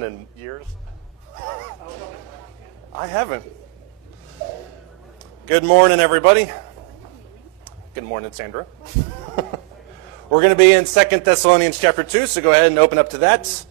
one in years. I haven't. Good morning, everybody. Good morning, Sandra. We're going to be in 2 Thessalonians chapter 2, so go ahead and open up to that.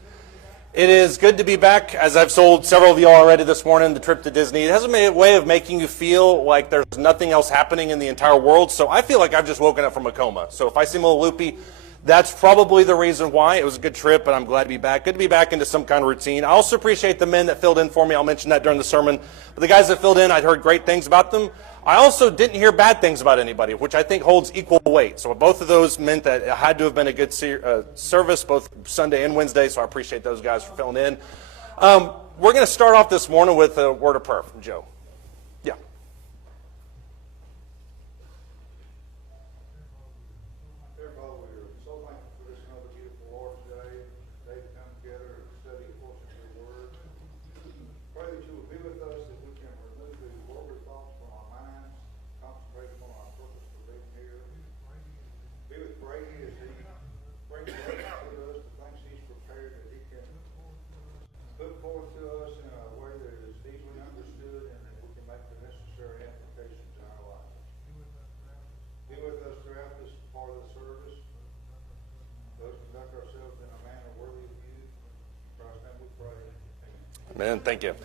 It is good to be back. As I've told several of you already this morning, the trip to Disney, it has a way of making you feel like there's nothing else happening in the entire world. So I feel like I've just woken up from a coma. So if I seem a little loopy, that's probably the reason why. It was a good trip, and I'm glad to be back. Good to be back into some kind of routine. I also appreciate the men that filled in for me. I'll mention that during the sermon. But the guys that filled in, I'd heard great things about them. I also didn't hear bad things about anybody, which I think holds equal weight. So both of those meant that it had to have been a good service, both Sunday and Wednesday, so I appreciate those guys for filling in. We're going to start off this morning with a word of prayer from Joe. Yeah. Amen. Thank you.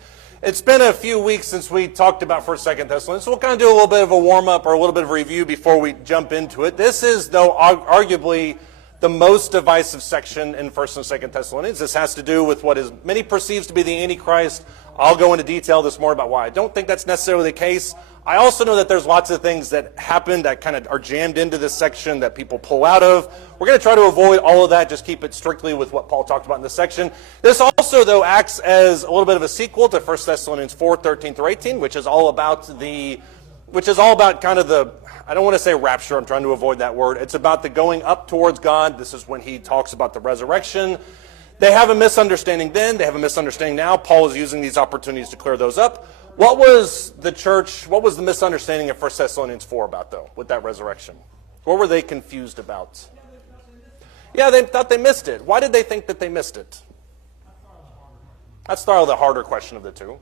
It's been a few weeks since we talked about 1st, 2nd Thessalonians, so we'll kind of do a little bit of a warm-up or a little bit of a review before we jump into it. This is, though, arguably the most divisive section in 1st and 2nd Thessalonians. This has to do with what is many perceives to be the antichrist. I'll go into detail this morning about why I don't think that's necessarily the case. I also know that there's lots of things that happen that kind of are jammed into this section that people pull out of. We're going to try to avoid all of that, just keep it strictly with what Paul talked about in this section. This also, though, acts as a little bit of a sequel to 1 Thessalonians 4, 13 through 18, which is all about kind of the, I don't want to say rapture, I'm trying to avoid that word. It's about the going up towards God. This is when he talks about the resurrection. They have a misunderstanding then, they have a misunderstanding now. Paul is using these opportunities to clear those up. What was the misunderstanding of 1 Thessalonians 4 about, though, with that resurrection? What were they confused about? Yeah, they thought they missed it. Why did they think that they missed it? That's probably the harder question of the two.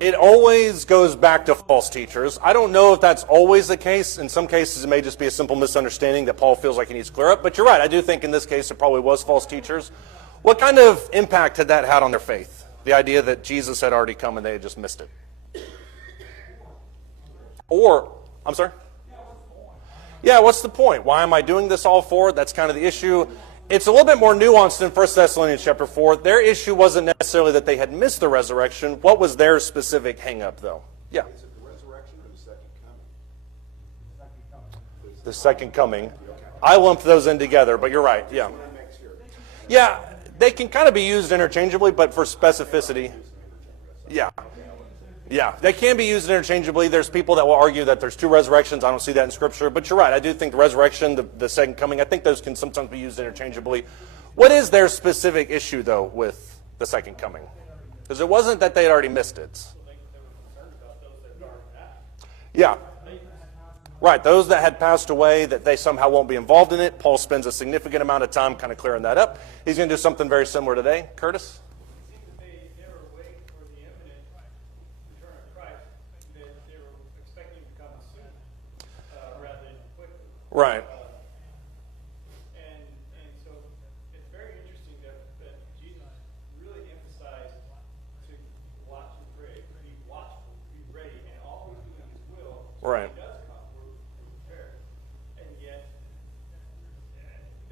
It always goes back to false teachers. I don't know if that's always the case. In some cases, it may just be a simple misunderstanding that Paul feels like he needs to clear up. But you're right. I do think in this case it probably was false teachers. What kind of impact had that had on their faith? The idea that Jesus had already come and they had just missed it. Or, I'm sorry? Yeah, what's the point? Why am I doing this all for? That's kind of the issue. It's a little bit more nuanced in 1 Thessalonians chapter 4. Their issue wasn't necessarily that they had missed the resurrection. What was their specific hang-up, though? Yeah. Is it the resurrection or the second coming? The second coming. I lumped those in together, but you're right. Yeah. Yeah, they can kind of be used interchangeably, but for specificity. Yeah. Yeah, they can be used interchangeably. There's people that will argue that there's two resurrections. I don't see that in Scripture. But you're right. I do think the resurrection, the second coming, I think those can sometimes be used interchangeably. What is their specific issue, though, with the second coming? Because it wasn't that they had already missed it. Yeah. Right, those that had passed away, that they somehow won't be involved in it. Paul spends a significant amount of time kind of clearing that up. He's going to do something very similar today. Curtis? Right. And so it's very interesting that Jesus really emphasized to watch and pray, be watchful, be ready, and always doing his will. Right. When he does come, we're prepared. And yet,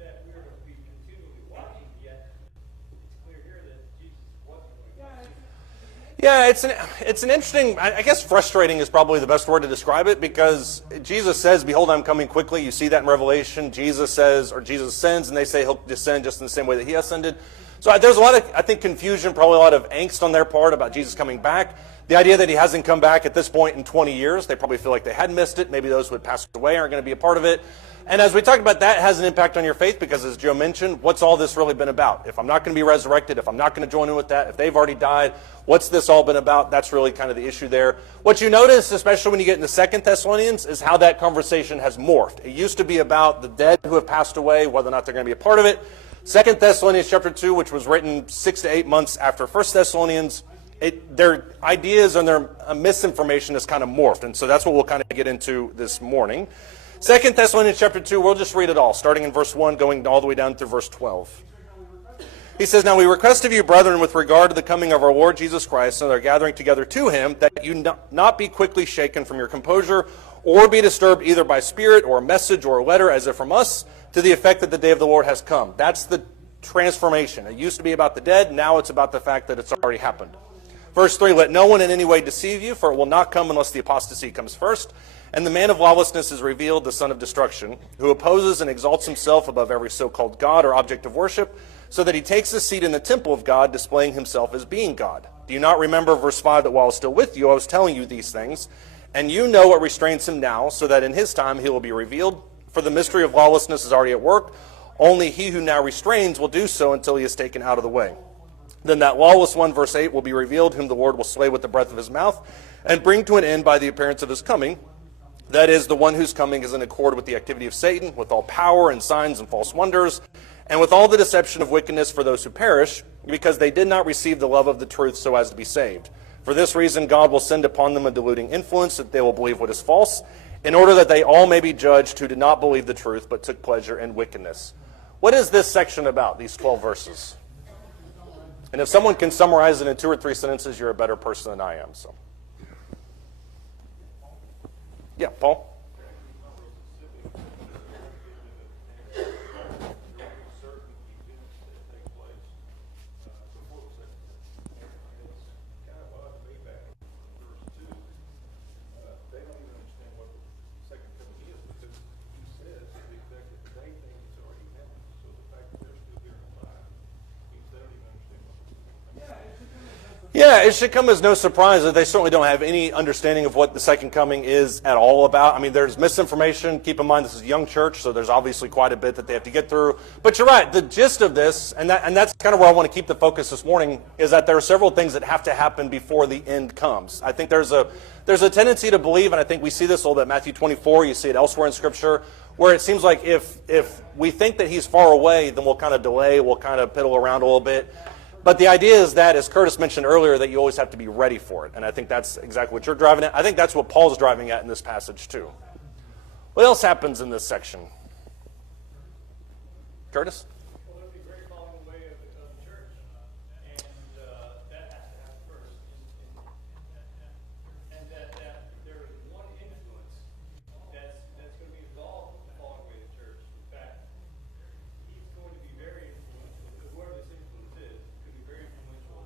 that we're to be continually watching, yet it's clear here that Jesus wasn't going to. Yeah, it's an interesting, I guess frustrating is probably the best word to describe it, because Jesus says, behold, I'm coming quickly. You see that in Revelation. Jesus says, or Jesus ascends, and they say he'll descend just in the same way that he ascended. So there's a lot of, I think, confusion, probably a lot of angst on their part about Jesus coming back. The idea that he hasn't come back at this point in 20 years, they probably feel like they had missed it. Maybe those who had passed away aren't going to be a part of it. And as we talked about, that has an impact on your faith because, as Joe mentioned, what's all this really been about? If I'm not going to be resurrected, if I'm not going to join in with that, if they've already died, what's this all been about? That's really kind of the issue there. What you notice, especially when you get into 2 Thessalonians, is how that conversation has morphed. It used to be about the dead who have passed away, whether or not they're going to be a part of it. 2 Thessalonians chapter 2, which was written 6 to 8 months after 1 Thessalonians, their ideas and their misinformation has kind of morphed. And so that's what we'll kind of get into this morning. 2 Thessalonians chapter 2, we'll just read it all, starting in verse 1, going all the way down through verse 12. He says, "Now we request of you, brethren, with regard to the coming of our Lord Jesus Christ and our gathering together to him, that you not be quickly shaken from your composure, or be disturbed either by spirit or a message or a letter, as if from us, to the effect that the day of the Lord has come." That's the transformation. It used to be about the dead, now it's about the fact that it's already happened. Verse 3, "Let no one in any way deceive you, for it will not come unless the apostasy comes first. And the man of lawlessness is revealed, the son of destruction, who opposes and exalts himself above every so-called God or object of worship, so that he takes his seat in the temple of God, displaying himself as being God. Do you not remember," verse 5, "that while I was still with you, I was telling you these things? And you know what restrains him now, so that in his time he will be revealed. For the mystery of lawlessness is already at work. Only he who now restrains will do so until he is taken out of the way. Then that lawless one," verse 8, "will be revealed, whom the Lord will slay with the breath of his mouth, and bring to an end by the appearance of his coming. That is, the one whose coming is in accord with the activity of Satan, with all power and signs and false wonders, and with all the deception of wickedness for those who perish, because they did not receive the love of the truth so as to be saved. For this reason God will send upon them a deluding influence, that they will believe what is false, in order that they all may be judged who did not believe the truth, but took pleasure in wickedness." What is this section about, these 12 verses? And if someone can summarize it in 2 or 3 sentences, you're a better person than I am. So, yeah, Paul? Yeah, it should come as no surprise that they certainly don't have any understanding of what the second coming is at all about. I mean, there's misinformation. Keep in mind, this is a young church, so there's obviously quite a bit that they have to get through. But you're right. The gist of this, and that's kind of where I want to keep the focus this morning, is that there are several things that have to happen before the end comes. I think there's a tendency to believe, and I think we see this a little bit, Matthew 24, you see it elsewhere in Scripture, where it seems like if we think that he's far away, then we'll kind of delay, we'll kind of piddle around a little bit. But the idea is that, as Curtis mentioned earlier, that you always have to be ready for it. And I think that's exactly what you're driving at. I think that's what Paul's driving at in this passage, too. What else happens in this section? Curtis? Well, there'll be great falling away of the church. And that has to happen first. And that there is one influence that's going to be involved in the falling away of the church. In fact, he's going to be very influential. Whoever this influence is, could be very influential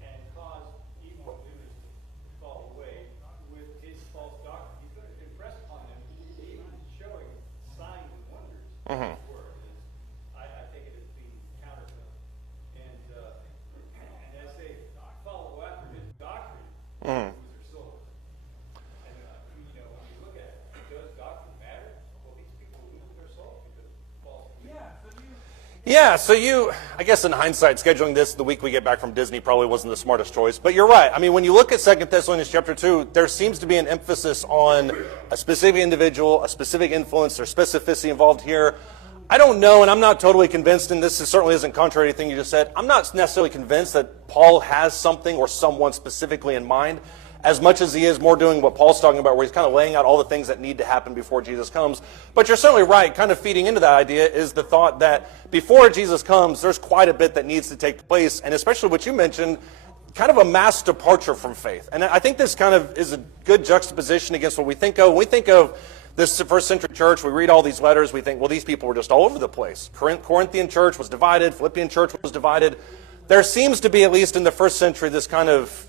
and cause even believers to fall away with his false doctrine. He's going to impress upon them, even showing signs and wonders. Mm-hmm. I think it is being counterfeit. And as they follow after his doctrine, Mm-hmm. lose their soul. And when you look at it, does doctrine matter? Well, these people lose their soul because of false belief. Yeah, so I guess in hindsight, scheduling this the week we get back from Disney probably wasn't the smartest choice. But you're right. I mean, when you look at 2 Thessalonians chapter 2, there seems to be an emphasis on a specific individual, a specific influence, there's specificity involved here. I don't know, and I'm not totally convinced, and this certainly isn't contrary to anything you just said. I'm not necessarily convinced that Paul has something or someone specifically in mind, as much as he is more doing what Paul's talking about, where he's kind of laying out all the things that need to happen before Jesus comes. But you're certainly right. Kind of feeding into that idea is the thought that before Jesus comes, there's quite a bit that needs to take place, and especially what you mentioned, kind of a mass departure from faith. And I think this kind of is a good juxtaposition against what we think of. When we think of this first century church, we read all these letters, we think, well, these people were just all over the place. Corinthian church was divided, Philippian church was divided. There seems to be, at least in the first century, this kind of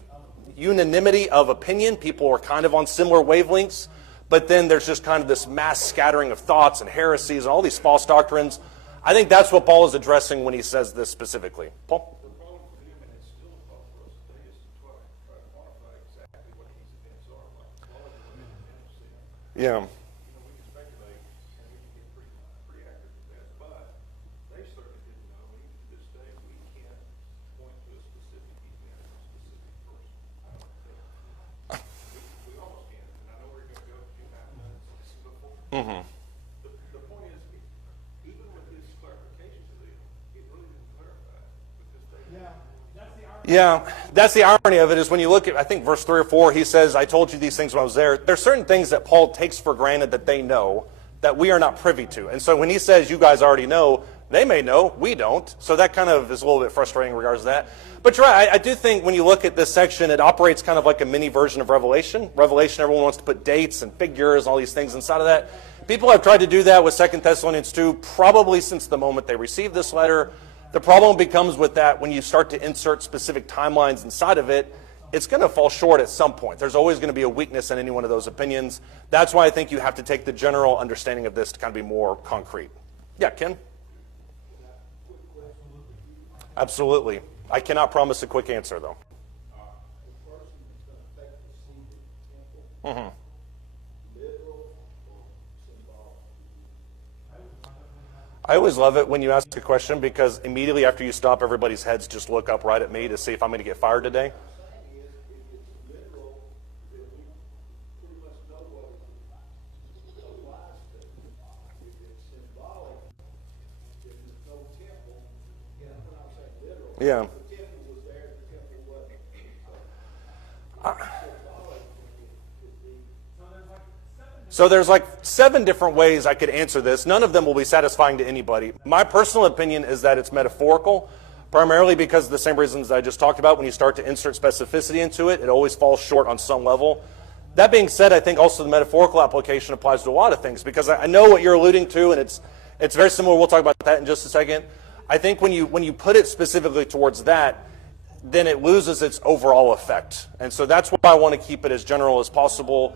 unanimity of opinion. People are kind of on similar wavelengths, but then there's just kind of this mass scattering of thoughts and heresies and all these false doctrines. I think that's what Paul is addressing when he says this specifically. Paul? The problem for him, and it's still a problem for us today, is to try to quantify exactly what these events are, like quality of sin. Yeah. We can speculate, and we can get The point is, even with his clarification to them, it really didn't clarify because they. Yeah, that's the irony of it is when you look at, I think, verse 3 or 4, he says, I told you these things when I was there. There's certain things that Paul takes for granted that they know that we are not privy to. And so when he says, you guys already know, they may know, we don't. So that kind of is a little bit frustrating in regards to that. But you're right, I do think when you look at this section, it operates kind of like a mini version of Revelation. Revelation, everyone wants to put dates and figures, all these things inside of that. People have tried to do that with 2 Thessalonians 2, probably since the moment they received this letter. The problem becomes with that when you start to insert specific timelines inside of it, it's going to fall short at some point. There's always going to be a weakness in any one of those opinions. That's why I think you have to take the general understanding of this to kind of be more concrete. Yeah, Ken? Absolutely. I cannot promise a quick answer, though. The person that's going to take the seed in the temple, literal or symbolic? I always love it when you ask a question because immediately after you stop, everybody's heads just look up right at me to see if I'm going to get fired today. Saying is, if it's literal, then we pretty much know what it applies to. If it's symbolic, then there's no temple. You know what I'm saying? Literal. Yeah. The temple was there, the temple wasn't. Symbolic could be. So there's like 7 different ways I could answer this. None of them will be satisfying to anybody. My personal opinion is that it's metaphorical, primarily because of the same reasons I just talked about. When you start to insert specificity into it, it always falls short on some level. That being said, I think also the metaphorical application applies to a lot of things because I know what you're alluding to, and it's very similar. We'll talk about that in just a second. I think when you put it specifically towards that, then it loses its overall effect. And so that's why I want to keep it as general as possible.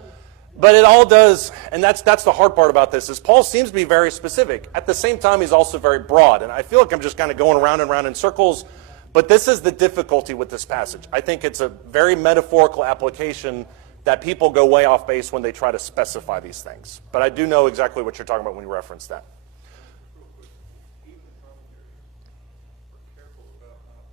But it all does, and that's the hard part about this, is Paul seems to be very specific. At the same time, he's also very broad. And I feel like I'm just kind of going around and around in circles. But this is the difficulty with this passage. I think it's a very metaphorical application that people go way off base when they try to specify these things. But I do know exactly what you're talking about when you reference that. Real quick, even the commentaries are careful about not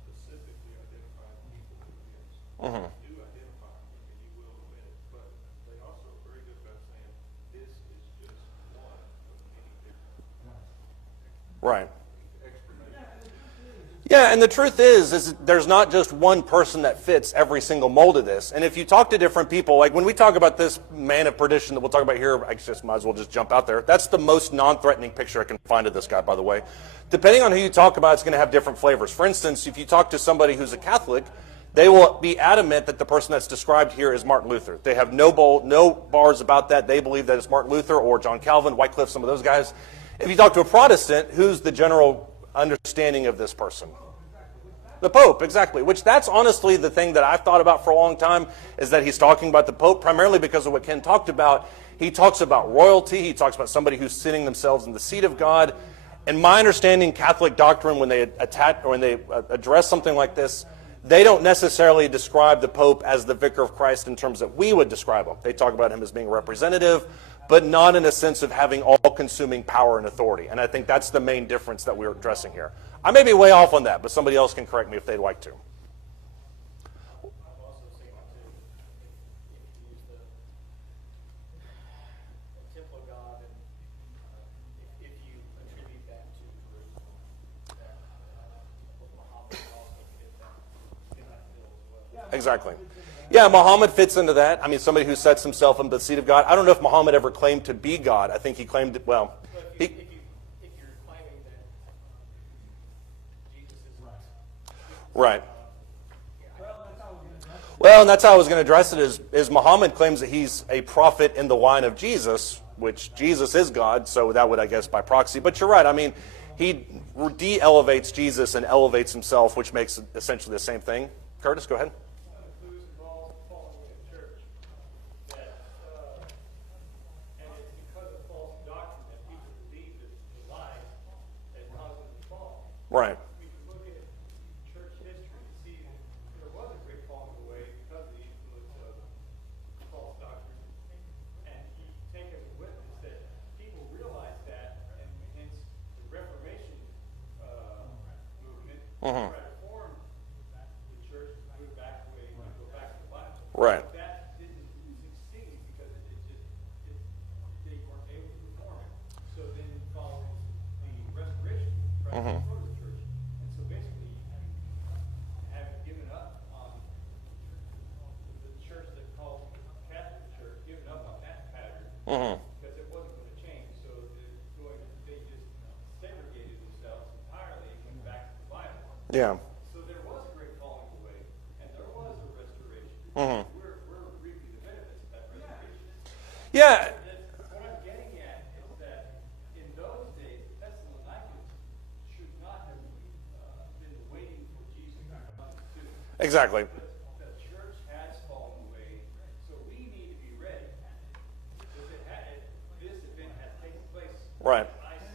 specifically identifying people who it is. Do identify them, and you will in a minute, but they also are very good about saying this is just one of many different Right. explanations. Yeah, and the truth is there's not just one person that fits every single mold of this. And if you talk to different people, like when we talk about this man of perdition that we'll talk about here, I just might as well just jump out there. That's the most non-threatening picture I can find of this guy, by the way. Depending on who you talk about, it's going to have different flavors. For instance, if you talk to somebody who's a Catholic, they will be adamant that the person that's described here is Martin Luther. They have no bars about that. They believe that it's Martin Luther or John Calvin, Wycliffe, some of those guys. If you talk to a Protestant, who's the general understanding of this person? The Pope, exactly. Which that's honestly the thing that I've thought about for a long time, is that he's talking about the Pope primarily because of what Ken talked about. He talks about royalty. He talks about somebody who's sitting themselves in the seat of God. And my understanding, Catholic doctrine, when they address something like this, they don't necessarily describe the Pope as the vicar of Christ in terms that we would describe him. They talk about him as being representative, but not in a sense of having all-consuming power and authority. And I think that's the main difference that we're addressing here. I may be way off on that, but somebody else can correct me if they'd like to. I've also seen it too, if you use the temple of God, and if you attribute that to Jerusalem, that Muhammad also fit that bill as well. Exactly. Yeah, Muhammad fits into that. I mean, somebody who sets himself in the seat of God. I don't know if Muhammad ever claimed to be God. I think he claimed, well, But if you're claiming that Jesus is right. Well, and that's how I was going to address it, is Muhammad claims that he's a prophet in the line of Jesus, which Jesus is God, so that would, I guess, by proxy. But you're right. I mean, he de-elevates Jesus and elevates himself, which makes it essentially the same thing. Curtis, go ahead. who's involved falling away in church. That, and it's because of false doctrine that people believe the lies that cause them to fall. Right. We can look at church history and see that there was a great falling away because of the influence of false doctrine. And you take as a witness that people realized that, and hence the Reformation movement tried to form the church, move back the way, go back to the Bible. Right. That didn't succeed because they weren't because it wasn't going to change. So they just segregated themselves entirely and went back to the Bible. Yeah. So there was a great falling away, and there was a restoration. We're reaping the benefits of that restoration. Yeah. What I'm getting at is that in those days, the Thessalonians should not have been waiting for Jesus to come to. Exactly. The church has fallen away, so we need to be ready. Because this event has taken place. Right. I see.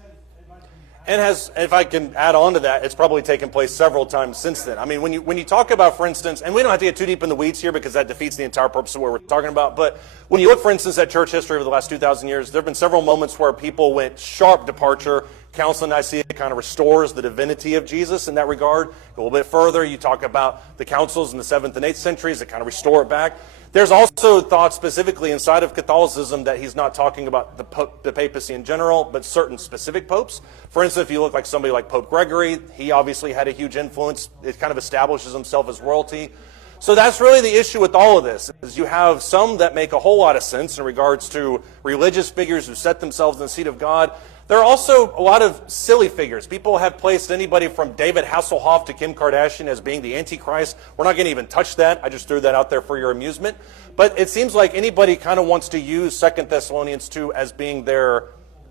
And if I can add on to that, it's probably taken place several times since then. I mean, when you talk about, for instance, and we don't have to get too deep in the weeds here because that defeats the entire purpose of what we're talking about, but when you look, for instance, at church history over the last 2,000 years, there have been several moments where people went sharp departure. Council of Nicaea kind of restores the divinity of Jesus in that regard. Go a little bit further, you talk about the councils in the 7th and 8th centuries that kind of restore it back. There's also thought specifically inside of Catholicism that he's not talking about the papacy in general, but certain specific popes. For instance, if you look like somebody like Pope Gregory, he obviously had a huge influence. It kind of establishes himself as royalty. So that's really the issue with all of this, is you have some that make a whole lot of sense in regards to religious figures who set themselves in the seat of God. There are also a lot of silly figures. People have placed anybody from David Hasselhoff to Kim Kardashian as being the antichrist. We're not going to even touch that. I just threw that out there for your amusement. But it seems like anybody kind of wants to use 2 Thessalonians 2 as being their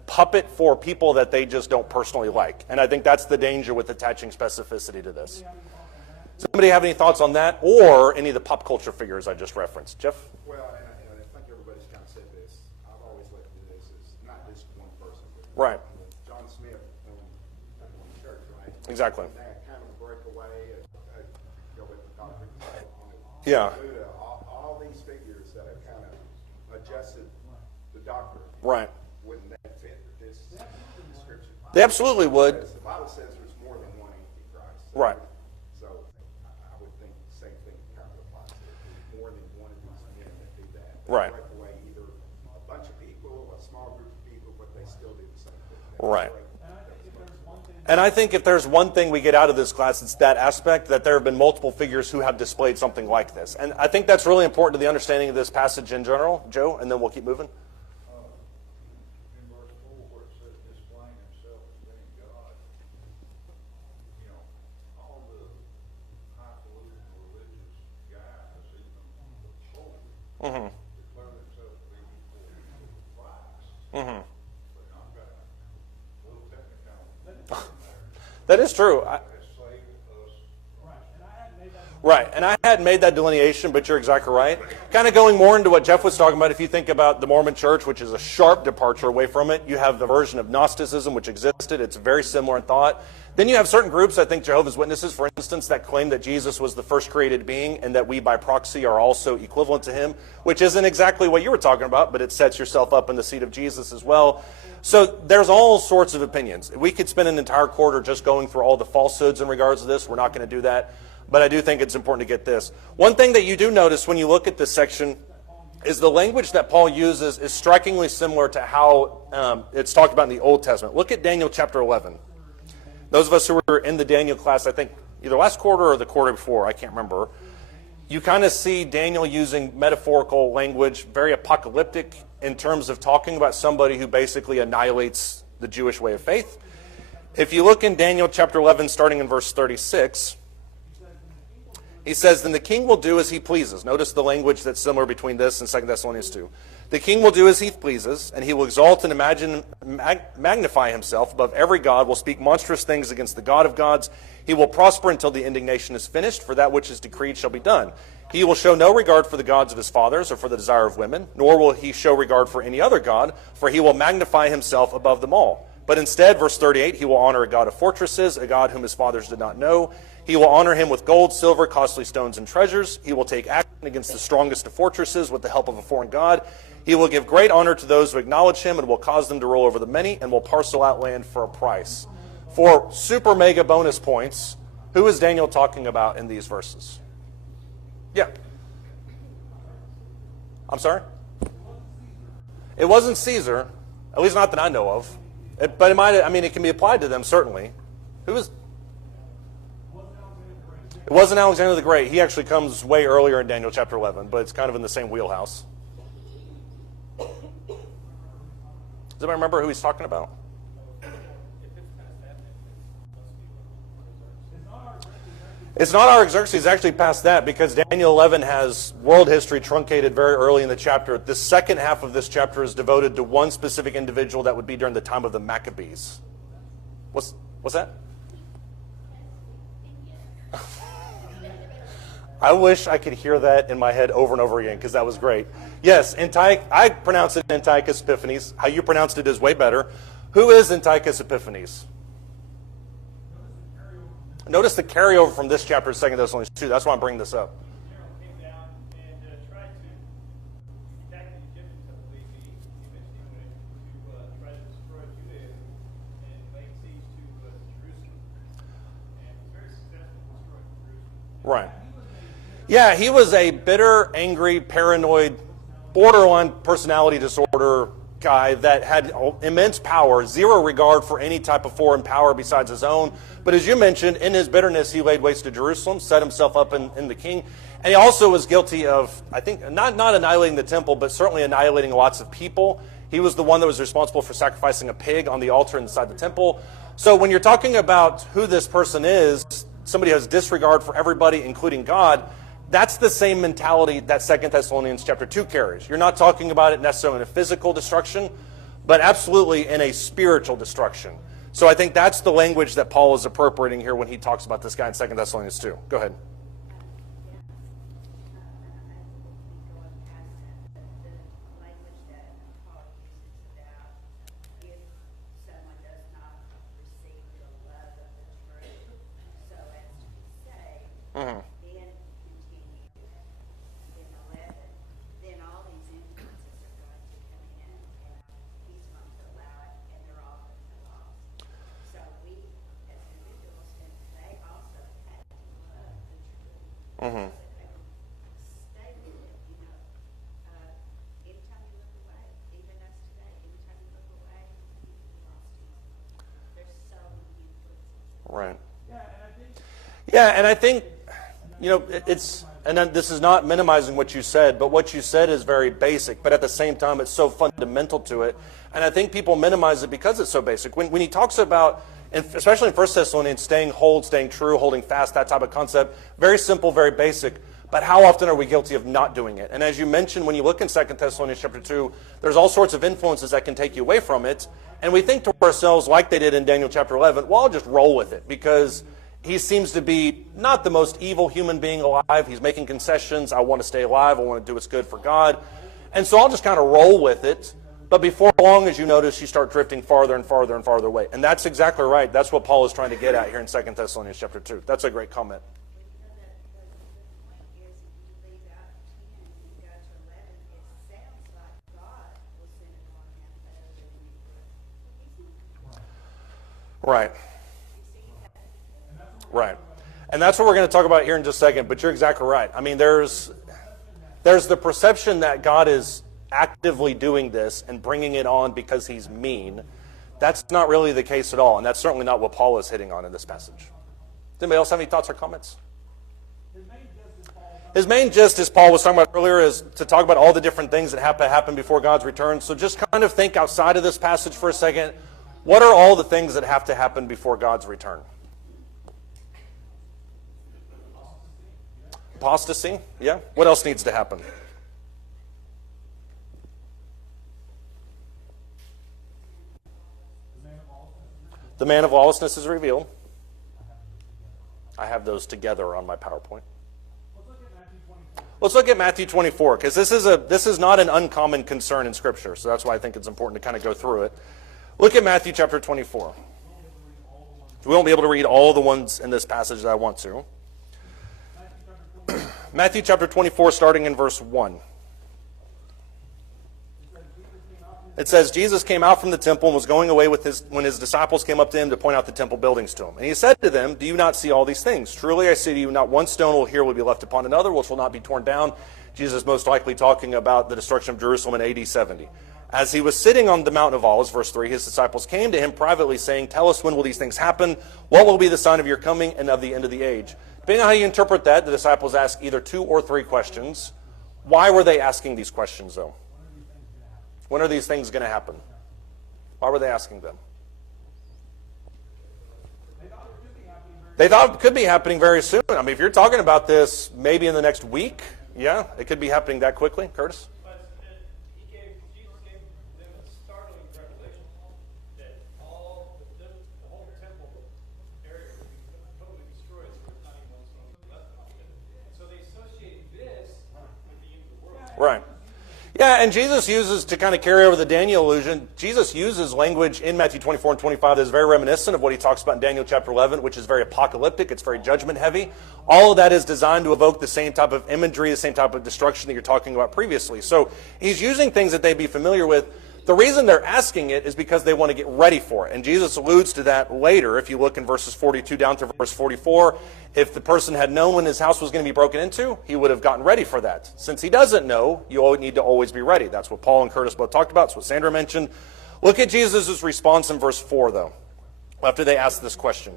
puppet for people that they just don't personally like. And I think that's the danger with attaching specificity to this. Does anybody have any thoughts on that or any of the pop culture figures I just referenced? Jeff? Well, and I think everybody's kind of said this. I've always looked at this as not just one person. But Right. John Smith owned church, right? Exactly. That kind of breakaway, go with the topic. Yeah. All these figures that have kind of adjusted the doctrine. Right. Wouldn't that fit this description? They absolutely would. Because the Bible says there's more than one antichrist. Right. So I would think the same thing kind of applies. There's more than one of these men that do that. They Right. break away either a bunch of people, a small group of people, but they still do the same thing. Right. And I think if there's one thing we get out of this class, it's that aspect, that there have been multiple figures who have displayed something like this. And I think that's really important to the understanding of this passage in general. Joe, and then we'll keep moving. In verse 4 where it says displaying himself as being God, you know, all the highfalutin religious guys, even the Pope, declare themselves to be equal to Christ. But I've got a little technical That is true. that saved us. Right, and I hadn't made that delineation, but you're exactly right. Kind of going more into what Jeff was talking about, if you think about the Mormon Church, which is a sharp departure away from it, you have the version of Gnosticism, which existed. It's very similar in thought. Then you have certain groups, I think Jehovah's Witnesses, for instance, that claim that Jesus was the first created being and that we by proxy are also equivalent to him, which isn't exactly what you were talking about, but it sets yourself up in the seat of Jesus as well. So there's all sorts of opinions. We could spend an entire quarter just going through all the falsehoods in regards to this. We're not going to do that. But I do think it's important to get this. One thing that you do notice when you look at this section is the language that Paul uses is strikingly similar to how it's talked about in the Old Testament. Look at Daniel chapter 11. Those of us who were in the Daniel class, I think either last quarter or the quarter before, I can't remember, you kind of see Daniel using metaphorical language, very apocalyptic in terms of talking about somebody who basically annihilates the Jewish way of faith. If you look in Daniel chapter 11, starting in verse 36, he says, then the king will do as he pleases. Notice the language that's similar between this and 2 Thessalonians 2. The king will do as he pleases, and he will exalt and magnify himself above every god, will speak monstrous things against the God of gods. He will prosper until the indignation is finished, for that which is decreed shall be done. He will show no regard for the gods of his fathers or for the desire of women, nor will he show regard for any other god, for he will magnify himself above them all. But instead, verse 38, he will honor a god of fortresses, a god whom his fathers did not know. He will honor him with gold, silver, costly stones, and treasures. He will take action against the strongest of fortresses with the help of a foreign god. He will give great honor to those who acknowledge him and will cause them to rule over the many and will parcel out land for a price. For super mega bonus points, who is Daniel talking about in these verses? Yeah. I'm sorry? It wasn't Caesar, at least not that I know of. But it might, I mean, it can be applied to them, certainly. Who was? It wasn't Alexander the Great. He actually comes way earlier in Daniel chapter 11, but it's kind of in the same wheelhouse. Does anybody remember who he's talking about? It's not Artaxerxes. It's actually past that, because Daniel 11 has world history truncated very early in the chapter. The second half of this chapter is devoted to one specific individual that would be during the time of the Maccabees. What's that? I wish I could hear that in my head over and over again, because that was great. Yes, I pronounce it Antiochus Epiphanes. How you pronounced it is way better. Who is Antiochus Epiphanes? Notice the carryover from this chapter of 2 Thessalonians 2. That's why I'm bringing this up. Nero came down and tried to attack the Egyptians, I believe. He eventually went to try to destroy Judaism and lay siege to Jerusalem. And was very successful in destroying Jerusalem. Right. Yeah, he was a bitter, angry, paranoid, borderline personality disorder guy that had immense power, zero regard for any type of foreign power besides his own. But as you mentioned, in his bitterness, he laid waste to Jerusalem, set himself up in the king. And he also was guilty of, I think, not annihilating the temple, but certainly annihilating lots of people. He was the one that was responsible for sacrificing a pig on the altar inside the temple. So when you're talking about who this person is, somebody who has disregard for everybody, including God, that's the same mentality that 2 Thessalonians chapter 2 carries. You're not talking about it necessarily in a physical destruction, but absolutely in a spiritual destruction. So I think that's the language that Paul is appropriating here when he talks about this guy in 2 Thessalonians 2. Go ahead. Mm-hmm. Mm-hmm. Right. Yeah, and I think, it's, and then this is not minimizing what you said, but what you said is very basic, but at the same time, it's so fundamental to it. And I think people minimize it because it's so basic. When he talks about, and especially in 1 Thessalonians, staying true, holding fast, that type of concept, very simple, very basic. But how often are we guilty of not doing it? And as you mentioned, when you look in 2 Thessalonians chapter 2, there's all sorts of influences that can take you away from it. And we think to ourselves, like they did in Daniel chapter 11, well, I'll just roll with it, because he seems to be not the most evil human being alive. He's making concessions. I want to stay alive. I want to do what's good for God. And so I'll just kind of roll with it. But before long, as you notice, you start drifting farther and farther and farther away. And that's exactly right. That's what Paul is trying to get at here in 2 Thessalonians chapter 2. That's a great comment. Right. Right. And that's what we're going to talk about here in just a second, but you're exactly right. I mean, there's the perception that God is actively doing this and bringing it on because he's mean. That's not really the case at all, and that's certainly not what Paul is hitting on in this passage. Does anybody else have any thoughts or comments? His main gist, as Paul was talking about earlier, is to talk about all the different things that have to happen before God's return. So just kind of think outside of this passage for a second. What are all the things that have to happen before God's return? Apostasy, yeah. What else needs to happen? The man of lawlessness is revealed. I have those together on my PowerPoint. Let's look at Matthew 24, because this is not an uncommon concern in Scripture, so that's why I think it's important to kind of go through it. Look at Matthew chapter 24. We won't be able to read all the ones in this passage that I want to. Matthew chapter 24, starting in verse 1. It says, Jesus came out from the temple and was going away when his disciples came up to him to point out the temple buildings to him. And he said to them, do you not see all these things? Truly I say to you, not one stone will be left upon another, which will not be torn down. Jesus is most likely talking about the destruction of Jerusalem in AD 70. As he was sitting on the Mount of Olives, verse 3, his disciples came to him privately, saying, tell us, when will these things happen? What will be the sign of your coming and of the end of the age? Depending on how you interpret that, the disciples ask either 2 or 3 questions. Why were they asking these questions, though? When are these things going to happen? Why were they asking them? They thought it could be happening very soon. I mean, if you're talking about this maybe in the next week, yeah, it could be happening that quickly. Curtis? Jesus gave them a startling revelation that the whole temple area would be totally destroyed, so there's not even one stone left of it. And so they associated this with the end of the world. Right. Yeah, and Jesus uses, to kind of carry over the Daniel illusion, Jesus uses language in Matthew 24 and 25 that is very reminiscent of what he talks about in Daniel chapter 11, which is very apocalyptic, it's very judgment heavy. All of that is designed to evoke the same type of imagery, the same type of destruction that you're talking about previously. So he's using things that they'd be familiar with. The reason they're asking it is because they want to get ready for it. And Jesus alludes to that later. If you look in verses 42 down to verse 44, if the person had known when his house was going to be broken into, he would have gotten ready for that. Since he doesn't know, you need to always be ready. That's what Paul and Curtis both talked about. That's what Sandra mentioned. Look at Jesus' response in verse 4, though, after they asked this question.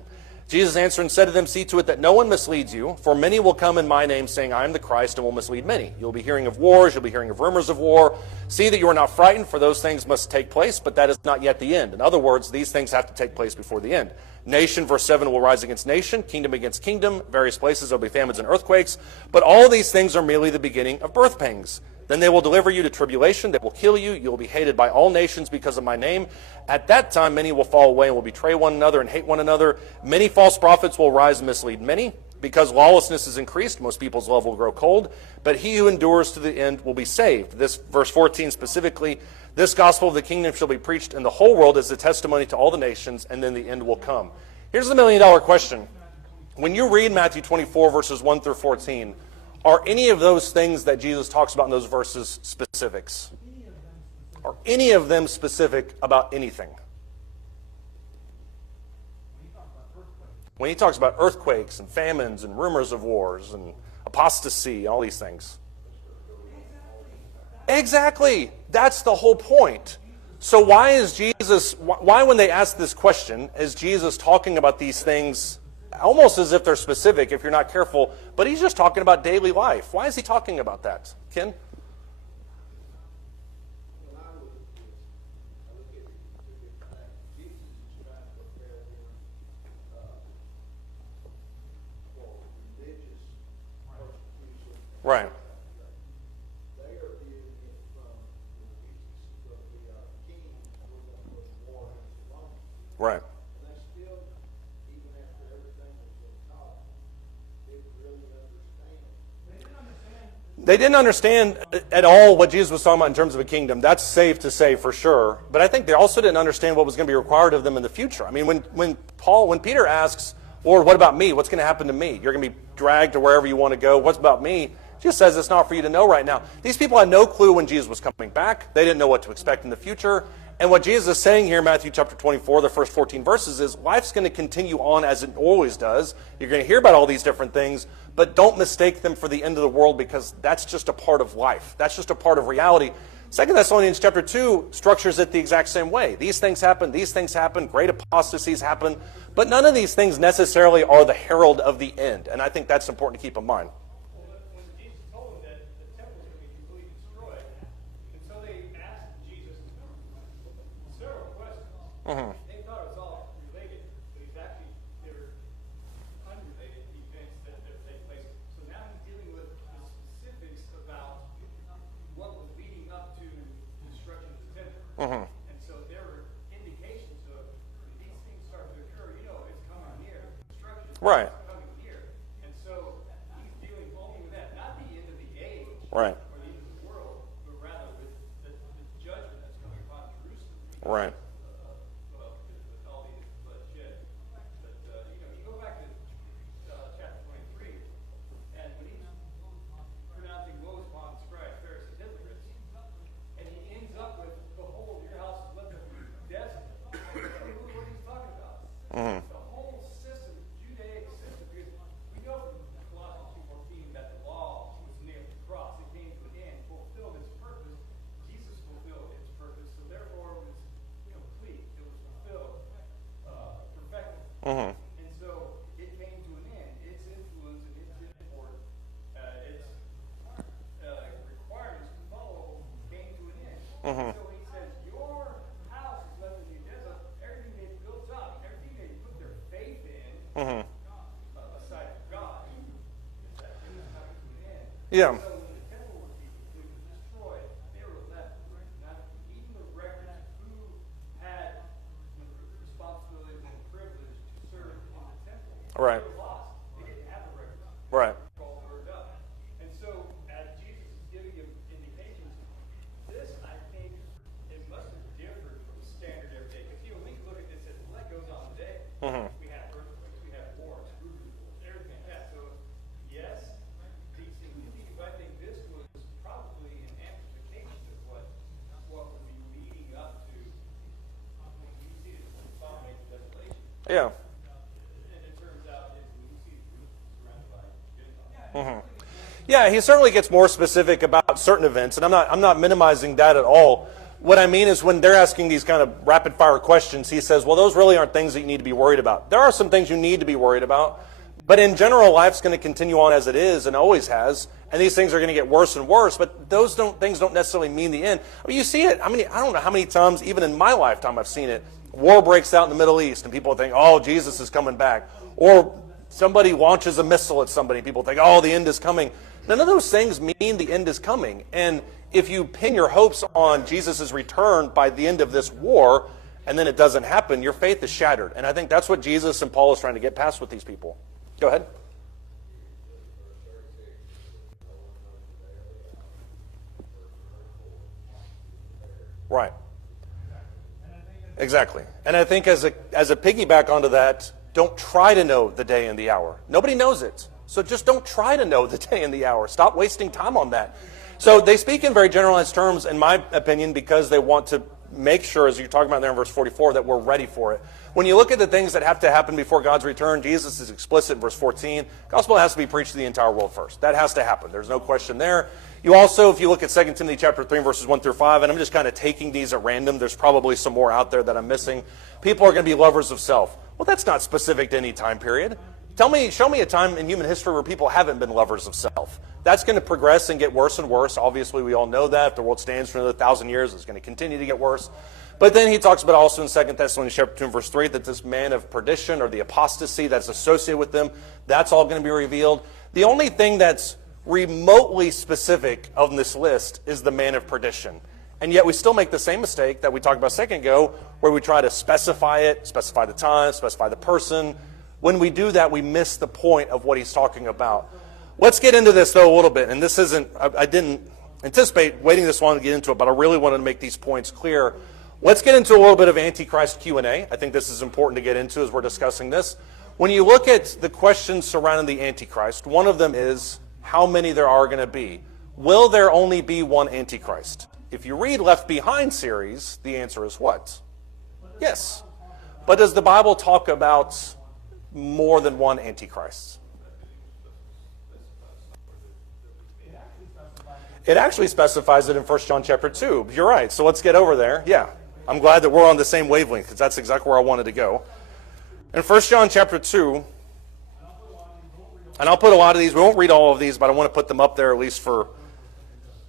Jesus answered and said to them, see to it that no one misleads you, for many will come in my name, saying, I am the Christ, and will mislead many. You'll be hearing of wars, you'll be hearing of rumors of war. See that you are not frightened, for those things must take place, but that is not yet the end. In other words, these things have to take place before the end. Nation, verse 7, will rise against nation, kingdom against kingdom. Various places there will be famines and earthquakes. But all these things are merely the beginning of birth pangs. Then they will deliver you to tribulation. They will kill you. You will be hated by all nations because of my name. At that time, many will fall away and will betray one another and hate one another. Many false prophets will rise and mislead many. Because lawlessness is increased, most people's love will grow cold. But he who endures to the end will be saved. This verse 14 specifically, this gospel of the kingdom shall be preached in the whole world as a testimony to all the nations, and then the end will come. Here's the million-dollar question. When you read Matthew 24, verses 1 through 14, are any of those things that Jesus talks about in those verses specifics? Are any of them specific about anything? When he talks about earthquakes and famines and rumors of wars and apostasy, all these things. Exactly. That's the whole point. So why when they ask this question, is Jesus talking about these things almost as if they're specific if you're not careful, but he's just talking about daily life? Why is he talking about that? Ken? Right. They are viewing it from the king was war against the Romans. Right. And they still, even after everything that's been taught, didn't really understand. They didn't understand at all what Jesus was talking about in terms of a kingdom. That's safe to say for sure. But I think they also didn't understand what was going to be required of them in the future. I mean, when Peter asks, Lord, what about me? What's going to happen to me? You're going to be dragged to wherever you want to go. What's about me? Jesus says it's not for you to know right now. These people had no clue when Jesus was coming back. They didn't know what to expect in the future. And what Jesus is saying here in Matthew chapter 24, the first 14 verses, is life's going to continue on as it always does. You're going to hear about all these different things, but don't mistake them for the end of the world, because that's just a part of life. That's just a part of reality. 2 Thessalonians chapter 2 structures it the exact same way. These things happen, great apostasies happen, but none of these things necessarily are the herald of the end. And I think that's important to keep in mind. When Jesus told them that the temple was going to be completely destroyed, and so they asked Jesus several questions. Mm-hmm. They thought it was all related, but they were unrelated events that take place. So now he's dealing with the specifics about what was leading up to the destruction of the temple. Mm-hmm. And so there were indications of if these things start to occur, it's coming here. Destruction Right. is coming here. And so he's dealing only with that, not the end of the age Right. or the end of the world, but rather with the judgment that's coming upon Jerusalem. Right. With all the bloodshed. But, you go back to chapter 23, and when he's pronouncing woes upon scribes, Pharisees, hypocrites, and he ends up with, behold, your house is left up to desolate. What he's talking about. Mm-hmm. The whole system, Judaic system, because we know from Colossians 2:14 that the law was nailed to the cross. It came to an end, fulfilled its purpose. Jesus fulfilled its purpose, so therefore it was complete. It was fulfilled, perfected. Mm-hmm. And so it came to an end. Its influence and its import, its requirements to follow came to an end. Mm-hmm. So he says, your house is left in the aside from God. That he was coming to an end. Yeah. So when the temple was completely destroyed, they were left not even the records of who had responsibility and privilege to serve in the temple. Right. They were lost. They didn't have the records. Right. All burned up. And so, as Jesus is giving him indications, this, I think, it must have differed from standard everyday. Because, we can look at this and what goes on today. We have earthquakes, we have wars, everything like that. So, yes, these things continue, but I think this was probably an amplification of what would be leading up to when you see it in Psalm 8, the desolation. Yeah. And it turns out that when you see Jerusalem surrounded by Gentiles. Yeah, he certainly gets more specific about certain events, and I'm not minimizing that at all. What I mean is when they're asking these kind of rapid-fire questions, he says, well, those really aren't things that you need to be worried about. There are some things you need to be worried about, but in general, life's going to continue on as it is and always has, and these things are going to get worse and worse, but those things don't necessarily mean the end. I mean, you see it. I don't know how many times, even in my lifetime, I've seen it. War breaks out in the Middle East, and people think, oh, Jesus is coming back. Or somebody launches a missile at somebody, people think, oh, the end is coming. None of those things mean the end is coming. And if you pin your hopes on Jesus' return by the end of this war, and then it doesn't happen, your faith is shattered. And I think that's what Jesus and Paul is trying to get past with these people. Go ahead. Right. Exactly. And I think as a piggyback onto that, don't try to know the day and the hour. Nobody knows it. So just don't try to know the day and the hour. Stop wasting time on that. So they speak in very generalized terms, in my opinion, because they want to make sure, as you're talking about there in verse 44, that we're ready for it. When you look at the things that have to happen before God's return, Jesus is explicit in verse 14. Gospel has to be preached to the entire world first. That has to happen. There's no question there. You also, if you look at 2 Timothy chapter 3, verses 1 through 5, and I'm just kind of taking these at random. There's probably some more out there that I'm missing. People are going to be lovers of self. Well, that's not specific to any time period. Show me a time in human history where people haven't been lovers of self. That's going to progress and get worse and worse. Obviously, we all know that. If the world stands for another 1,000 years, it's going to continue to get worse. But then he talks about also in 2 Thessalonians chapter 2, verse 3, that this man of perdition or the apostasy that's associated with them, that's all going to be revealed. The only thing that's remotely specific on this list is the man of perdition. And yet we still make the same mistake that we talked about a second ago, where we try to specify it, specify the time, specify the person. When we do that, we miss the point of what he's talking about. Let's get into this, though, a little bit. And this isn't, I didn't anticipate waiting this long to get into it, but I really wanted to make these points clear. Let's get into a little bit of antichrist Q&A. I think this is important to get into as we're discussing this. When you look at the questions surrounding the antichrist, one of them is how many there are going to be. Will there only be one antichrist? If you read Left Behind series, the answer is what? Yes. But does the Bible talk about more than one antichrist? It actually specifies it in 1 John chapter 2. You're right. So let's get over there. Yeah. I'm glad that we're on the same wavelength because that's exactly where I wanted to go. In 1 John chapter 2, and I'll put a lot of these, we won't read all of these, but I want to put them up there at least for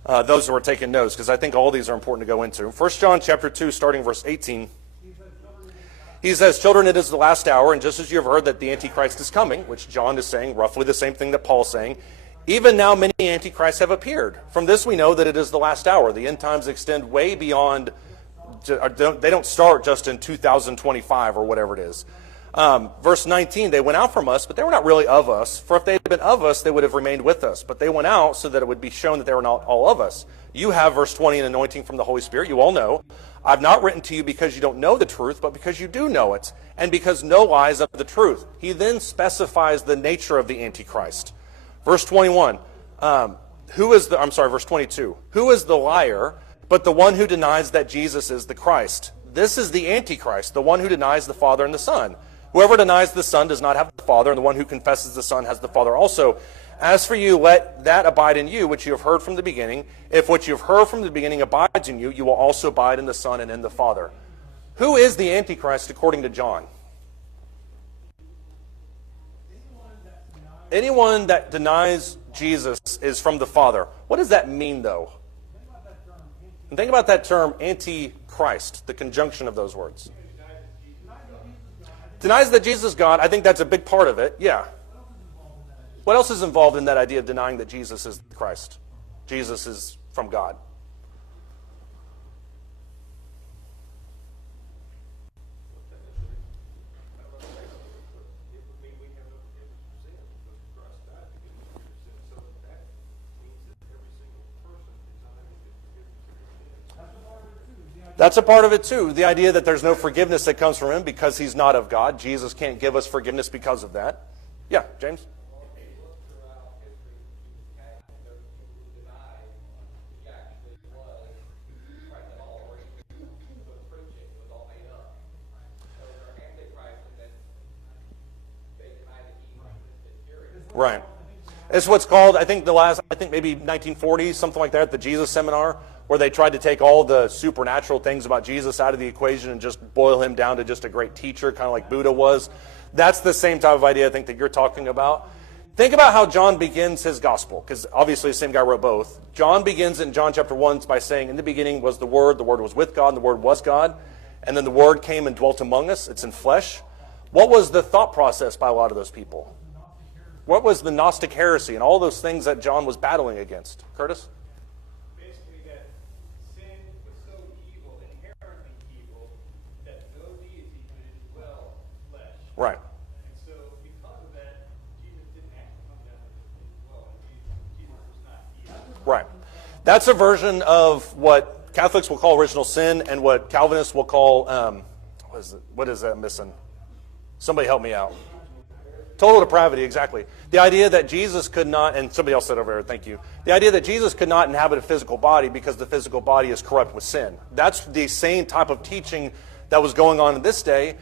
those who are taking notes, because I think all these are important to go into. 1 John chapter 2, starting verse 18, he says, "Children, it is the last hour, and just as you have heard that the Antichrist is coming," which John is saying, roughly the same thing that Paul's saying, "even now many Antichrists have appeared. From this we know that it is the last hour." The end times extend way beyond, they don't start just in 2025 or whatever it is. Verse 19, "They went out from us, but they were not really of us. For if they had been of us, they would have remained with us. But they went out so that it would be shown that they were not all of us. You have," verse 20, "an anointing from the Holy Spirit. You all know. I've not written to you because you don't know the truth, but because you do know it, and because no lie is of the truth." He then specifies the nature of the Antichrist. Verse 21, verse 22, "Who is the liar but the one who denies that Jesus is the Christ? This is the Antichrist, the one who denies the Father and the Son. Whoever denies the Son does not have the Father, and the one who confesses the Son has the Father also. As for you, let that abide in you, which you have heard from the beginning. If what you have heard from the beginning abides in you, you will also abide in the Son and in the Father." Who is the Antichrist according to John? Anyone that denies Jesus is from the Father. What does that mean, though? And think about that term, antichrist, the conjunction of those words. Denies that Jesus is God. I think that's a big part of it. Yeah. What else is involved in that idea of denying that Jesus is Christ? Jesus is from God. That's a part of it too. The idea that there's no forgiveness that comes from him because he's not of God. Jesus can't give us forgiveness because of that. Yeah, James? Right. It's what's called, I think maybe 1940s, something like that, the Jesus Seminar, where they tried to take all the supernatural things about Jesus out of the equation and just boil him down to just a great teacher, kind of like Buddha was. That's the same type of idea I think that you're talking about. Think about how John begins his gospel, because obviously the same guy wrote both. John begins in John chapter 1 by saying, in the beginning was the Word was with God, and the Word was God. And then the Word came and dwelt among us. It's in flesh. What was the thought process by a lot of those people? What was the Gnostic heresy and all those things that John was battling against? Curtis? Basically that sin was so evil, inherently evil, that no deity could indwell flesh. Right. And so because of that, Jesus didn't actually come down to dwell, and Jesus was not evil. Right. That's a version of what Catholics will call original sin and what Calvinists will call, what is that missing? Somebody help me out. Total depravity, exactly. The idea that Jesus could not, and somebody else said over there, thank you. The idea that Jesus could not inhabit a physical body because the physical body is corrupt with sin. That's the same type of teaching that was going on in this day.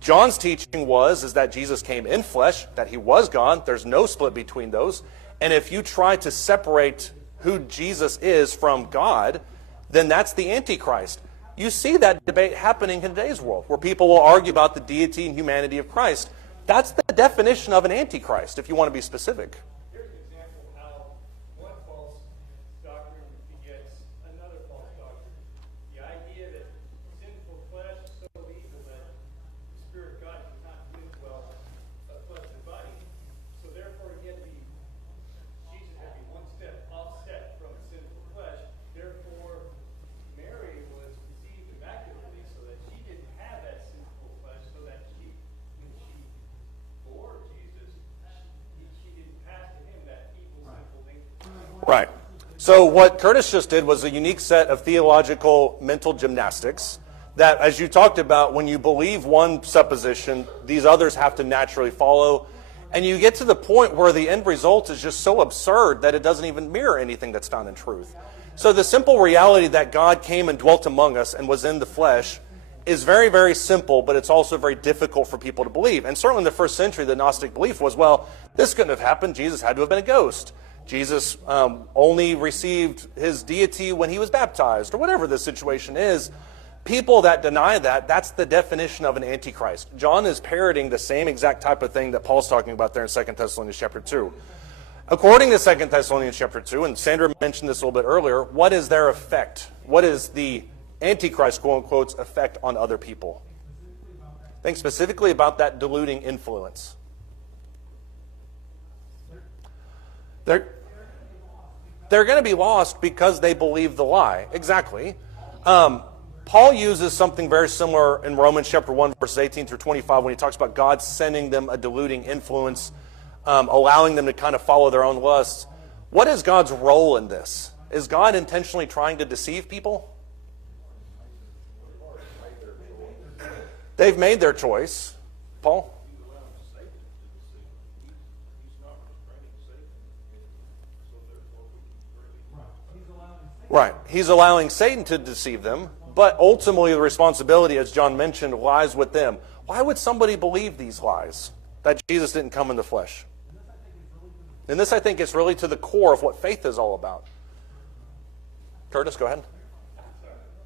John's teaching is that Jesus came in flesh, that he was God. There's no split between those. And if you try to separate who Jesus is from God, then that's the antichrist. You see that debate happening in today's world, where people will argue about the deity and humanity of Christ. That's the definition of an antichrist, if you want to be specific. Here's an example of how one false doctrine begets another false doctrine. The idea that sinful flesh is so evil that the Spirit of God cannot indwell a flesh and body. So therefore, Jesus had to be one step offset from sinful flesh. Therefore, Mary was conceived immaculately so that she didn't have that sinful flesh, so that when she bore Jesus, she didn't pass to him that evil, sinful nature. Right. So what Curtis just did was a unique set of theological mental gymnastics that, as you talked about, when you believe one supposition, these others have to naturally follow. And you get to the point where the end result is just so absurd that it doesn't even mirror anything that's found in truth. So the simple reality that God came and dwelt among us and was in the flesh is very, very simple, but it's also very difficult for people to believe. And certainly in the first century, the Gnostic belief was, well, this couldn't have happened. Jesus had to have been a ghost. Jesus only received his deity when he was baptized, or whatever the situation is. People that deny that, that's the definition of an antichrist. John is parroting the same exact type of thing that Paul's talking about there in 2 Thessalonians chapter 2. According to 2 Thessalonians chapter 2, and Sandra mentioned this a little bit earlier, what is their effect? What is the antichrist, quote unquote, effect on other people? Think specifically about that deluding influence. They're going to be lost because they believe the lie. Exactly. Paul uses something very similar in Romans chapter 1, verses 18 through 25, when he talks about God sending them a deluding influence, allowing them to kind of follow their own lusts. What is God's role in this? Is God intentionally trying to deceive people? They've made their choice. Paul? Right. He's allowing Satan to deceive them, but ultimately the responsibility, as John mentioned, lies with them. Why would somebody believe these lies? That Jesus didn't come in the flesh. And this, I think, is really to the core of what faith is all about. Curtis, go ahead.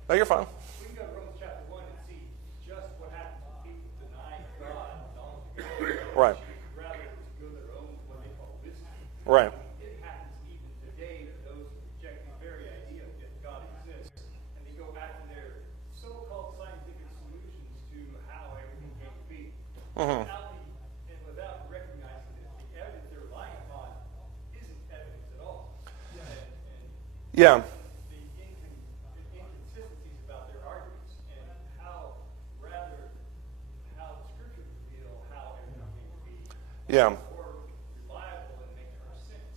No, you're fine. We can go to Romans chapter 1 and see just what happens when people deny God and knowledge of God. Right. Rather go their own, what they call wisdom. Right. It happens even today to those who reject the very idea that God exists, and they go back to their so-called scientific solutions to how everything came to be. and without recognizing that the evidence they're relying upon isn't evidence at all. Yeah. The inconsistencies about their arguments and how the scriptures reveal how everything will be Yeah. more reliable and make more sense.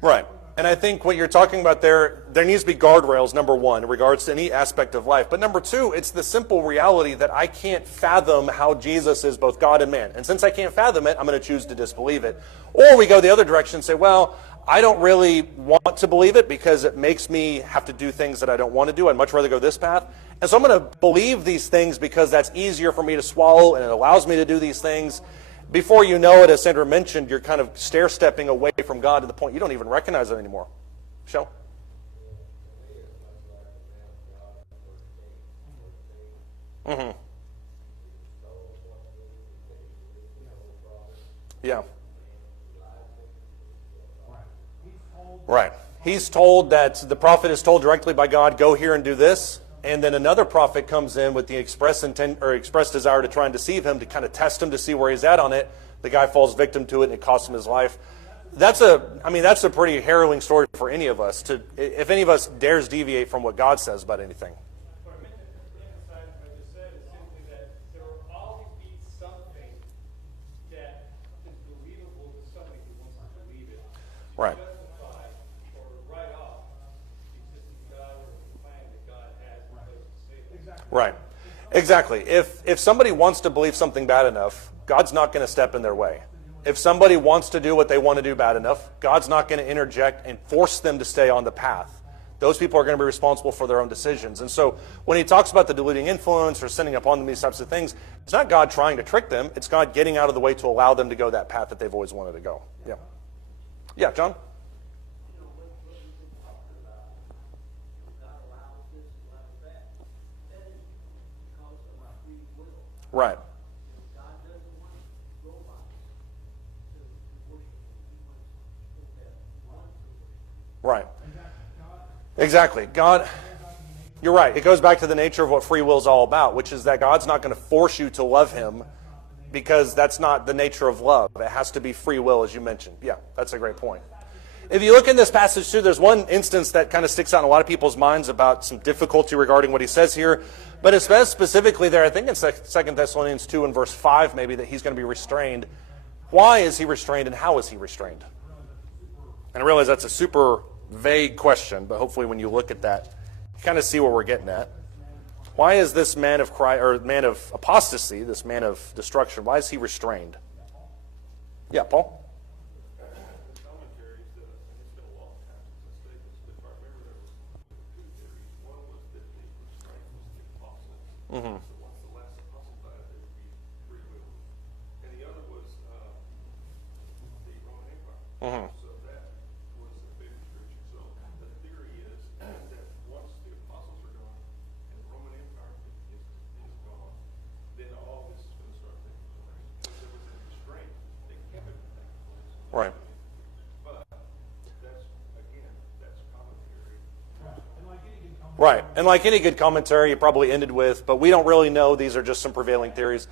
Right. And I think what you're talking about there needs to be guardrails, number one, in regards to any aspect of life. But number two, it's the simple reality that I can't fathom how Jesus is both God and man. And since I can't fathom it, I'm going to choose to disbelieve it. Or we go the other direction and say, well, I don't really want to believe it because it makes me have to do things that I don't want to do. I'd much rather go this path. And so I'm going to believe these things because that's easier for me to swallow and it allows me to do these things. Before you know it, as Sandra mentioned, you're kind of stair-stepping away from God to the point you don't even recognize it anymore. Michelle? Mm-hmm. Yeah. Right. He's told that the prophet is told directly by God, go here and do this. And then another prophet comes in with the express intent or express desire to try and deceive him, to kind of test him to see where he's at on it. The guy falls victim to it and it costs him his life. That's a pretty harrowing story for any of us. If any of us dares deviate from what God says about anything. What I meant to emphasize what I just said is simply that there will always be something that is believable to somebody who wants to believe it. Right. Justify or write off the existence of God or the plan that God has in place to save us. Right. Exactly. If somebody wants to believe something bad enough, God's not going to step in their way. If somebody wants to do what they want to do bad enough, God's not going to interject and force them to stay on the path. Those people are going to be responsible for their own decisions. And so when he talks about the deluding influence or sending upon them these types of things, it's not God trying to trick them. It's God getting out of the way to allow them to go that path that they've always wanted to go. Yeah. Yeah, John? Right. Right. Exactly. God, you're right. It goes back to the nature of what free will is all about, which is that God's not going to force you to love him because that's not the nature of love. It has to be free will, as you mentioned. Yeah, that's a great point. If you look in this passage too, there's one instance that kind of sticks out in a lot of people's minds about some difficulty regarding what he says here. But it says specifically there, I think in 2 Thessalonians 2 and verse 5 maybe, that he's going to be restrained. Why is he restrained and how is he restrained? And I realize that's a super vague question, but hopefully when you look at that, you kind of see what we're getting at. Why is this man of man of apostasy, this man of destruction, why is he restrained? Yeah, Paul? Commentaries, and it's been a long time since I studied this, but if I remember, there was two theories. One was that the restraint was the apostles. Mm-hmm. So once the last apostle died, there would be free will. And the other was the Roman Empire. Mm-hmm. So that was a big restriction. So the theory is that once the apostles are gone and the Roman Empire is gone, then all this is going to start taking place. Because there was a restraint that kept it from taking place. Right. But that's, again, that's commentary. Right. And like any good commentary, it probably ended with, but we don't really know. These are just some prevailing theories.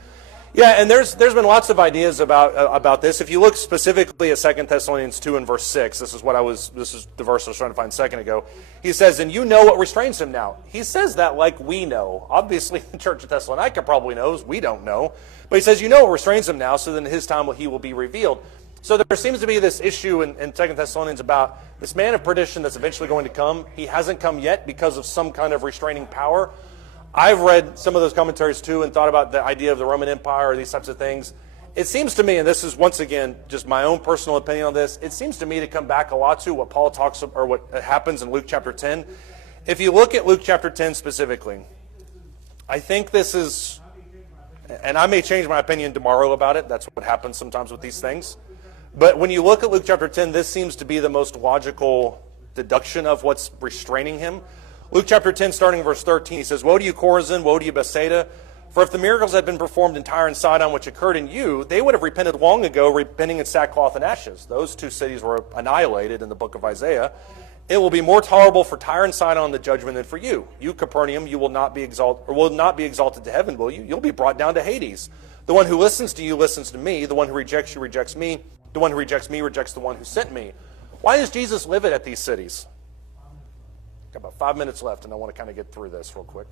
Yeah, and there's been lots of ideas about this. If you look specifically at 2 Thessalonians 2 and verse 6, this is the verse I was trying to find a second ago. He says, and you know what restrains him now. He says that like we know. Obviously, the church of Thessalonica probably knows. We don't know. But he says, you know what restrains him now, so then in his time he will be revealed. So there seems to be this issue in 2 Thessalonians about this man of perdition that's eventually going to come. He hasn't come yet because of some kind of restraining power. I've read some of those commentaries too and thought about the idea of the Roman Empire or these types of things. It seems to me, and this is once again just my own personal opinion on this, it seems to me to come back a lot to what Paul talks about, or what happens in Luke chapter 10. If you look at Luke chapter 10 specifically, I think this is, and I may change my opinion tomorrow about it. That's what happens sometimes with these things. But when you look at Luke chapter 10, this seems to be the most logical deduction of what's restraining him. Luke chapter 10, starting in verse 13, he says, woe to you, Chorazin, woe to you, Bethsaida, for if the miracles had been performed in Tyre and Sidon which occurred in you, they would have repented long ago, repenting in sackcloth and ashes. Those two cities were annihilated in the book of Isaiah. It will be more tolerable for Tyre and Sidon on the judgment than for you. You, Capernaum, you will not be exalted to heaven, will you? You'll be brought down to Hades. The one who listens to you listens to me. The one who rejects you rejects me. The one who rejects me rejects the one who sent me. Why does Jesus live it at these cities? Got about 5 minutes left, and I want to kind of get through this real quick.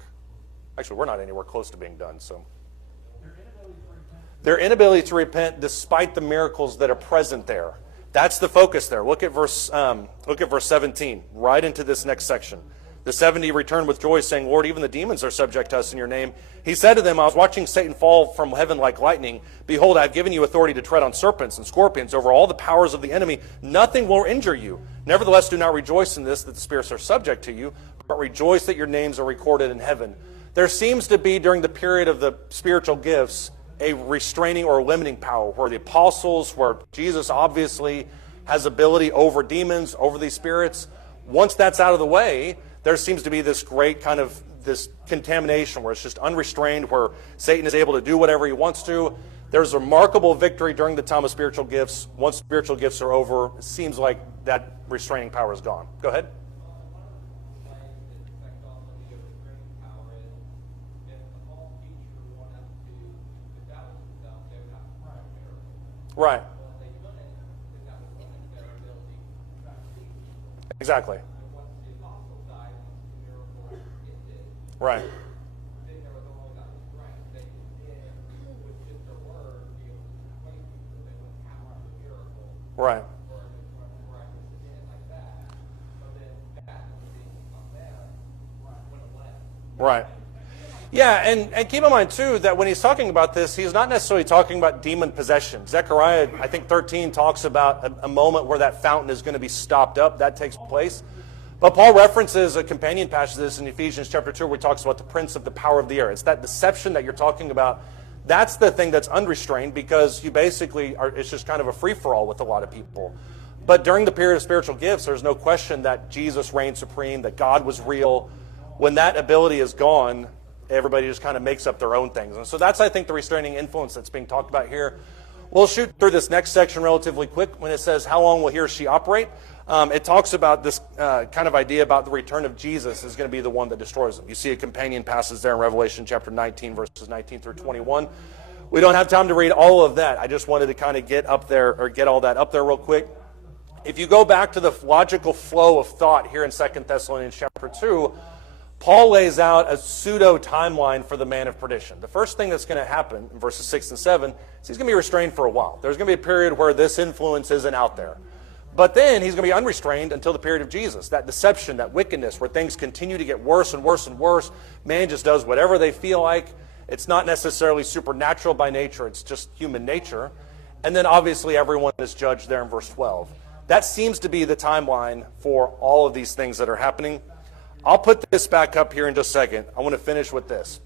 Actually, we're not anywhere close to being done. So, their inability to repent despite the miracles that are present there. That's the focus there. Look at verse 17, right into this next section. The 70 returned with joy, saying, Lord, even the demons are subject to us in your name. He said to them, I was watching Satan fall from heaven like lightning. Behold, I have given you authority to tread on serpents and scorpions over all the powers of the enemy. Nothing will injure you. Nevertheless, do not rejoice in this, that the spirits are subject to you, but rejoice that your names are recorded in heaven. There seems to be, during the period of the spiritual gifts, a restraining or limiting power, where the apostles, where Jesus obviously has ability over demons, over these spirits. Once that's out of the way, there seems to be this great kind of this contamination where it's just unrestrained, where Satan is able to do whatever he wants to. There's a remarkable victory during the time of spiritual gifts. Once spiritual gifts are over, it seems like that restraining power is gone. Go ahead. Right. Exactly. Right. Right. Right. Yeah, and keep in mind, too, that when he's talking about this, he's not necessarily talking about demon possession. Zechariah, I think 13, talks about a moment where that fountain is going to be stopped up. That takes place. But Paul references a companion passage to this in Ephesians chapter 2 where he talks about the prince of the power of the air. It's that deception that you're talking about. That's the thing that's unrestrained, because you basically are, it's just kind of a free-for-all with a lot of people. But during the period of spiritual gifts, there's no question that Jesus reigned supreme, that God was real. When that ability is gone, everybody just kind of makes up their own things. And so that's, I think, the restraining influence that's being talked about here. We'll shoot through this next section relatively quick when it says, how long will he or she operate? It talks about this kind of idea about the return of Jesus is going to be the one that destroys them. You see a companion passage there in Revelation chapter 19, verses 19 through 21. We don't have time to read all of that. I just wanted to kind of get up there, or get all that up there real quick. If you go back to the logical flow of thought here in 2 Thessalonians chapter 2, Paul lays out a pseudo-timeline for the man of perdition. The first thing that's going to happen in verses 6 and 7 is he's going to be restrained for a while. There's going to be a period where this influence isn't out there. But then he's going to be unrestrained until the period of Jesus. That deception, that wickedness, where things continue to get worse and worse and worse. Man just does whatever they feel like. It's not necessarily supernatural by nature. It's just human nature. And then obviously everyone is judged there in verse 12. That seems to be the timeline for all of these things that are happening. I'll put this back up here in just a second. I want to finish with this.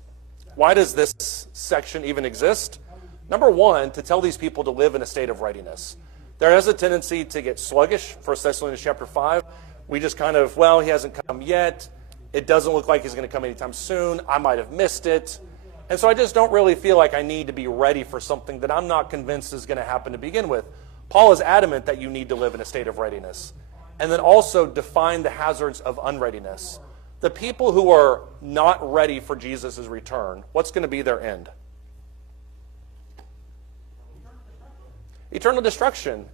Why does this section even exist? Number one, to tell these people to live in a state of readiness. There is a tendency to get sluggish. 1 Thessalonians chapter 5. We just kind of, well, he hasn't come yet. It doesn't look like he's going to come anytime soon. I might have missed it. And so I just don't really feel like I need to be ready for something that I'm not convinced is going to happen to begin with. Paul is adamant that you need to live in a state of readiness. And then also define the hazards of unreadiness. The people who are not ready for Jesus' return, what's going to be their end? Eternal destruction.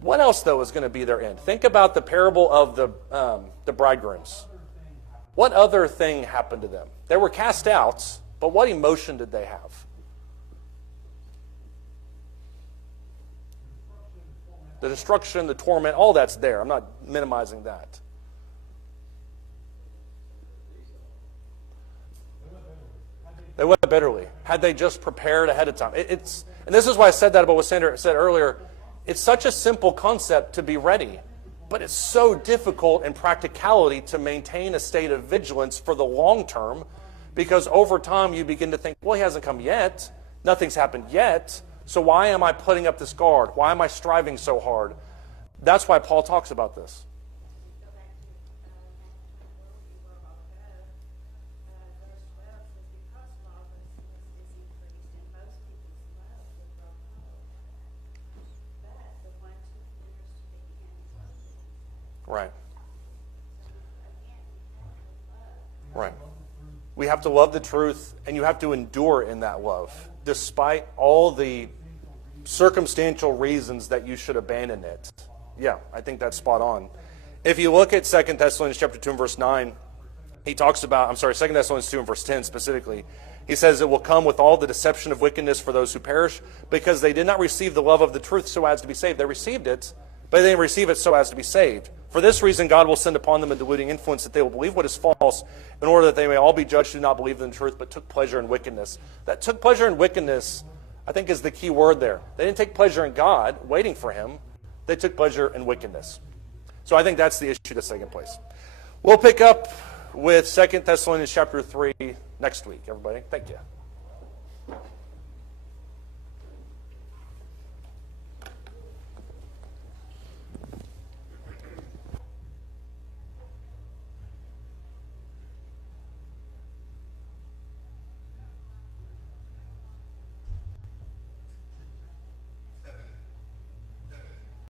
What else, though, is going to be their end? Think about the parable of the bridegrooms. What other thing happened to them? They were cast out, but what emotion did they have? The destruction, the torment, all that's there. I'm not minimizing that. They went bitterly. Had they just prepared ahead of time? And this is why I said that about what Sandra said earlier. It's such a simple concept to be ready, but it's so difficult in practicality to maintain a state of vigilance for the long term, because over time you begin to think, well, he hasn't come yet. Nothing's happened yet. So why am I putting up this guard? Why am I striving so hard? That's why Paul talks about this. Right. We have to love the truth, and you have to endure in that love, despite all the circumstantial reasons that you should abandon it. Yeah, I think that's spot on. If you look at 2 Thessalonians chapter 2 and verse 9, he talks about, 2 Thessalonians 2 and verse 10 specifically, he says, it will come with all the deception of wickedness for those who perish, because they did not receive the love of the truth so as to be saved. They received it, but they didn't receive it so as to be saved. For this reason, God will send upon them a deluding influence that they will believe what is false, in order that they may all be judged who not believed in the truth, but took pleasure in wickedness. That took pleasure in wickedness, I think, is the key word there. They didn't take pleasure in God, waiting for him. They took pleasure in wickedness. So I think that's the issue that's taking place. We'll pick up with 2 Thessalonians chapter 3 next week, everybody. Thank you.